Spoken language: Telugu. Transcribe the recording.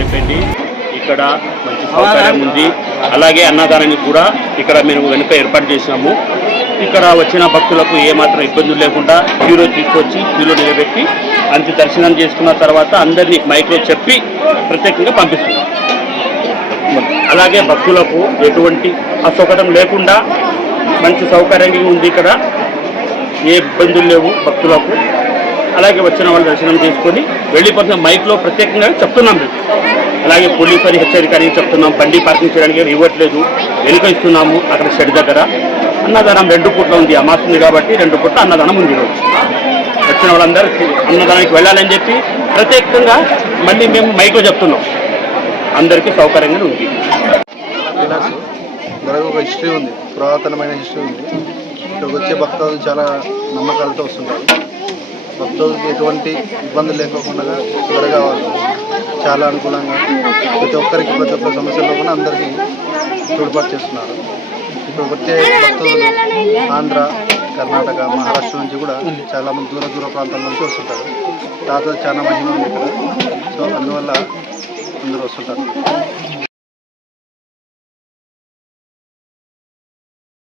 అయిపోయింది. ఇక్కడ మంచి సౌకర్యం ఉంది. అలాగే అన్నదానానికి కూడా ఇక్కడ మేము వెనుక ఏర్పాటు చేసినాము. ఇక్కడ వచ్చిన భక్తులకు ఏమాత్రం ఇబ్బందులు లేకుండా క్యూలో తీసుకొచ్చి క్యూలో నిలబెట్టి అంత దర్శనం చేసుకున్న తర్వాత అందరినీ మైక్లో చెప్పి ప్రత్యేకంగా పంపిస్తున్నాం. అలాగే భక్తులకు ఎటువంటి అసౌకర్యం లేకుండా మంచి సౌకర్యంగా ఉంది. ఇక్కడ ఏ ఇబ్బందులు లేవు భక్తులకు. అలాగే వచ్చిన వాళ్ళు దర్శనం చేసుకొని వెళ్ళిపోతున్న మైక్లో ప్రత్యేకంగా చెప్తున్నాం మేము. అలాగే పోలీసు అని హెచ్చరికని చెప్తున్నాం. బండి పార్కింగ్ చేయడానికి ఇవ్వట్లేదు, వెనుక ఇస్తున్నాము. అక్కడ షెడ్ దగ్గర అన్నదానం 2 పూట్ల ఉంది. అమాస్ ఉంది కాబట్టి 2 పూట్ల అన్నదానం ఉంది. రోజు వచ్చిన వాళ్ళందరూ అన్నదానానికి వెళ్ళాలని చెప్పి ప్రత్యేకంగా మళ్ళీ మేము మైక్లో చెప్తున్నాం. అందరికీ సౌకర్యంగా ఉంది. ఒక హిస్టరీ ఉంది, పురాతనమైన హిస్టరీ ఉంది. ఇక్కడికి వచ్చే భక్తులు చాలా నమ్మకాలతో వస్తుంటారు. భక్తులకు ఎటువంటి ఇబ్బందులు లేకోకుండా త్వరగా చాలా అనుకూలంగా ప్రతి ఒక్కరికి ప్రతి ఒక్క సమస్యల్లో కూడా అందరికీ తోడ్పాటు చేస్తున్నారు. ఇప్పుడు వచ్చే భక్తులు ఆంధ్ర, కర్ణాటక, మహారాష్ట్ర నుంచి కూడా చాలామంది దూర ప్రాంతాల నుంచి వస్తుంటారు. తాత చాలా మహిమ ఉంది ఇక్కడ. సో అందువల్ల అందరూ వస్తుంటారు.